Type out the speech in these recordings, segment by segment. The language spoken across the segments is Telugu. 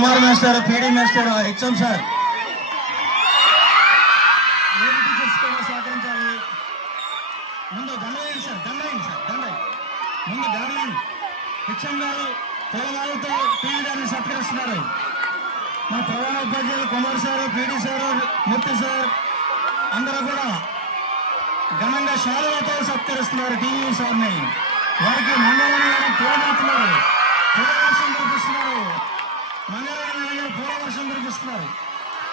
Kumar master, PD master, HM sir సహకరించాలి. ముందు దండవేయండి సార్, దండవేయండి సార్, దండవేయండి. ముందు గార్లెండ్ హెచ్ఎం గారు పూలమాలతో పీడీ గారిని సత్కరిస్తున్నారు. మా ప్రధాన ఉపాధ్యాయులు కుమార్ సార్, పీడీ సార్, మూర్తి సార్ అందరూ కూడా ఘనంగా శాలువతో సత్కరిస్తున్నారు టీవీ సార్ని. వారికి మంగళవారం పూలమాతున్నారు, పూలవర్షం కురిపిస్తున్నారు. మంగళవారం పూలవర్షం కురిపిస్తున్నారు.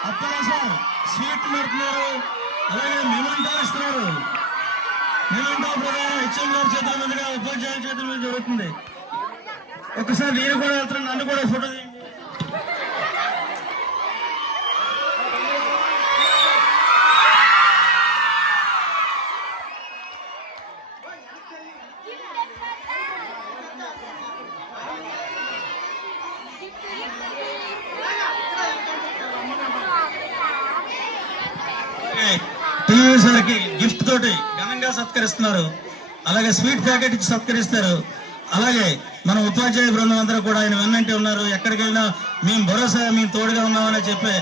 అప్పలా సార్ స్వీట్ పెడుతున్నారు, అలాగే మెమంటో ఇస్తున్నారు. మెమంటో ప్రధాన హెచ్ఎం గారి చేతుల మీదుగా ఉపాధ్యాయుల చేతుల మీద జరుగుతుంది. ఒకసారి నేను కూడా వెళ్తున్నాను, నన్ను కూడా ఫోటో తీయండి. టీవీ సార్కి గిఫ్ట్ తోటి ఘనంగా సత్కరిస్తున్నారు. అలాగే స్వీట్ ప్యాకెట్ ఇచ్చి సత్కరిస్తారు. అలాగే మన ఉపాధ్యాయ బృందం అందరూ కూడా ఆయన వెన్నంటే ఉన్నారు. ఎక్కడికి వెళ్ళినా మేము భరోసా, మేము తోడుగా ఉన్నామని చెప్పే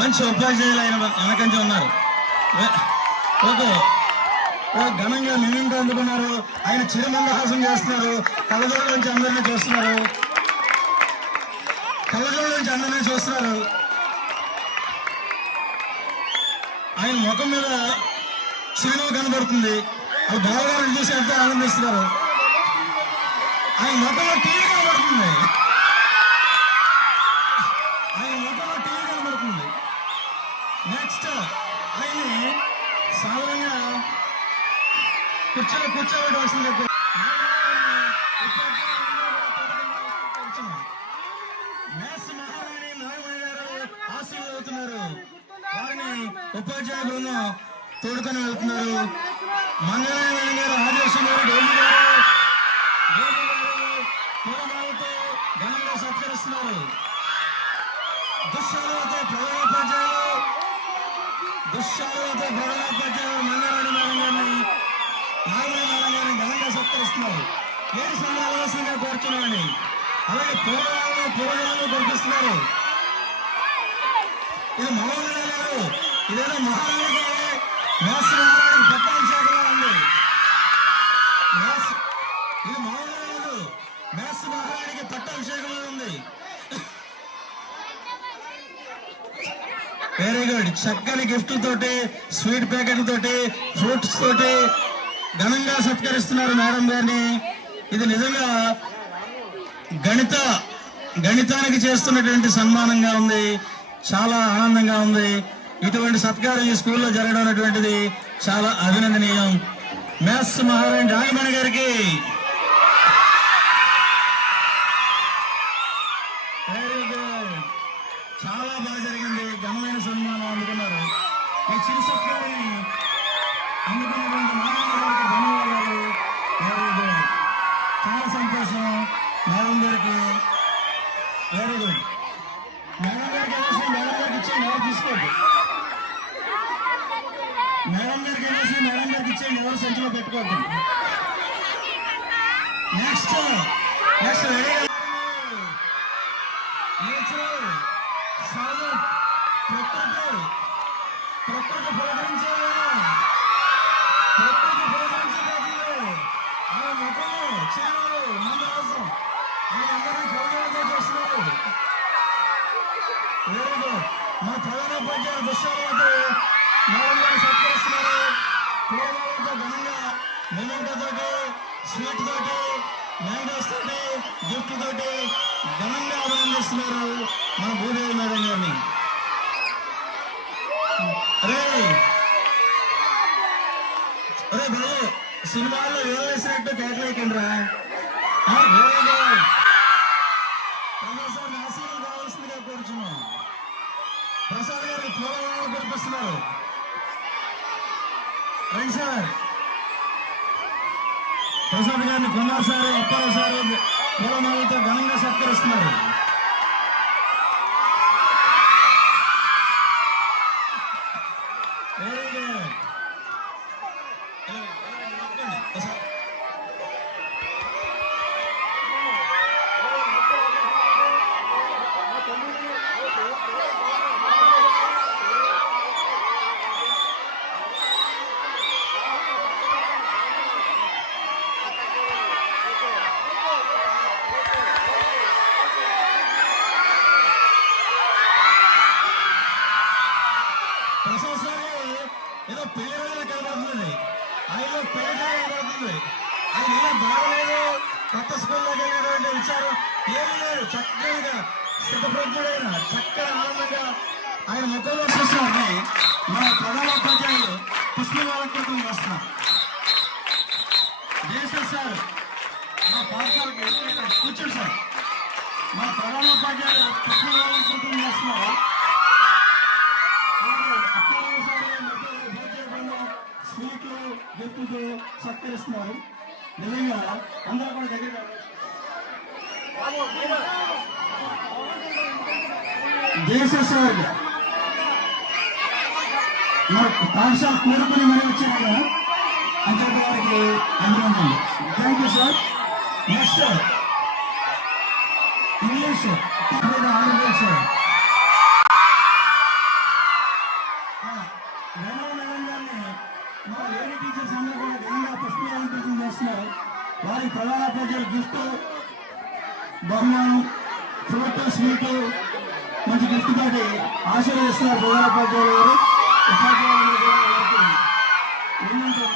మంచి ఉపాధ్యాయులు ఆయన వెనకంచి ఉన్నారు. ఓకే, ఘనంగా మేమేంటో అందుకున్నారు. ఆయన చిరుమందహాసం చేస్తున్నారు. కళ్ళజోళ్ళ నుంచి అందరినీ చూస్తున్నారు, కళ్ళజోళ్ళ నుంచి అందరినీ చూస్తున్నారు. ఆయన ముఖం మీద చిరునవ్వు కనబడుతుంది. అది బావగారిని చూసి ఎంతో ఆనందిస్తున్నారు. ఆయన ముఖంలో టీవీ కనబడుతుంది, ఆయన ముఖంలో టీవీ కనబడుతుంది. నెక్స్ట్ ఆయన్ని సాధారణంగా కూర్చోబెట్టి వస్తుంది. మ్యాథ్స్ మహారాణి నాగమణి గారు ఆశీర్వదిస్తున్నారు. వారిని ఉపాధ్యాయ బృందం తోడుకొని వెళ్తున్నారు. మంగళవారం గారు, ఆదేశం గారు, డోజీ గారు పూలమాలతో ఘనంగా సత్కరిస్తున్నారు. దుశ్శాలతో ప్రధానోపాధ్యాయులు మంగళవారం మేడం గారిని, నాగమణి మేడం గారిని ఘనంగా సత్కరిస్తున్నారు. ఏడు సమావేశంగా కోరుతున్నామని. అలాగే పూలమాలను కురిపిస్తున్నారు. ఇది మహారాణి గారు, ఇదేదో మహారాణి గారు మ్యాథ్స్ మహారాణి పట్టాభిషేకంగా ఉంది. ఇది మహారాణి గారు మ్యాథ్స్ మహారాణికి పట్టాభిషేకంగా ఉంది. Very good. చక్కని గిఫ్ట్ తోటి, స్వీట్ ప్యాకెట్ తోటి, ఫ్రూట్స్ తోటి ఘనంగా సత్కరిస్తున్నారు మేడం గారిని. ఇది నిజంగా గణితానికి చేస్తున్నటువంటి సన్మానంగా ఉంది. చాలా ఆనందంగా ఉంది. ఇటువంటి సత్కారం ఈ స్కూల్లో జరగడం అనేటువంటిది చాలా అభినందనీయం. మ్యాథ్స్ మహారాణి నాగమణి గారికి వెరీ గుడ్, చాలా బాగా జరిగింది. ఘనమైన సన్మానం అందుకున్నారు. ఈ చిరు సత్కారాన్ని అందుకున్నటువంటి నాగమణి గారికి ధన్యవాదాలు. వెరీ గుడ్, చాలా సంతోషం. మేడం గారికి వెరీ గుడ్. మేడం గారికి వెళ్ళేసి మేడం గారికి ఇచ్చేయండి, ఎవరు తీసుకోండి. మేడం గారికి వెళ్ళేసి మేడం గారికి ఇచ్చేయండి, ఎవరు సంచిలో పెట్టుకోవద్దు. నెక్స్ట్ ప్రకృతి పులకరించేవారు, ప్రకృతి పులకరించబోతుంది. ఆయన ముఖంలో చేయాలి మందహాసం, ఆయన అందరినీ కౌజలతో చేస్తున్నారు. Very good. మా ప్రధానోపాధ్యాయులు దుశ్శాలతో మేడం గారు సత్కరిస్తున్నారు. పూలమాలతో ఘనంగా మెమెంటో తోటి, స్వీట్ తోటి, మ్యాంగోస్ తోటి, గిఫ్ట్ తోటి ఘనంగా అభినందిస్తున్నారు మన భూదేవి మేడం గారిని. అరే బాబు, సినిమాల్లో వేసినట్టు కేకలేకండి రా. Very good. ప్రొఫెసర్ నాసీలు కావాల్సిందిగా కోరుచున్నాం. ప్రసాద్ గారికి పూలమాలలు కురిపిస్తున్నారు. రండి సార్. ప్రసాద్ గారిని కుమార్ సారు, అప్పారావు సారు పూలమాలతో ఘనంగా సత్కరిస్తున్నారు. Very good. ఉంది. ఆయన ఏదో బాగలేదు, కొత్త స్కూల్లోకి వెళ్ళినటువంటి విచారం ఏమీ లేదు. చక్కగా స్థితప్రజ్ఞుడైన చక్కగా ఆనందంగా ఆయన ముఖంలో చూస్తున్నారని మా ప్రధానోపాధ్యాయులు పుష్పవాలకృతం వస్తున్నారు. జయశేష్ సార్ మా పాఠశాలకు కూర్చోండి సార్. మా ప్రధానోపాధ్యాయులు పుష్పవాలకృతం చేస్తున్నారు. స్వీట్లు గిఫ్ట్లు సత్కరిస్తున్నారు. నిజంగా అందరూ కూడా దగ్గర జయశేష్ సార్ మా పాఠశాల కోరుకుని మరి వచ్చారు అంతటి వారికి అభినందనలు. Thank you sir. Next English Andhra Pradesh sir మా లేడీ టీచర్స్ అందరూ కూడా ఘనంగా పుష్పయాలంకృతం చేస్తున్నారు. వారికి ప్రధానోపాధ్యాయులు గిఫ్ట్ బహుమానం ఫ్రూట్ స్వీట్ మంచి గిఫ్ట్ తోటి ఆశీర్వదిస్తున్నారు ప్రధానోపాధ్యాయులు గారు. ఉపాధ్యాయులు కూడా వారికి విన్నట్టు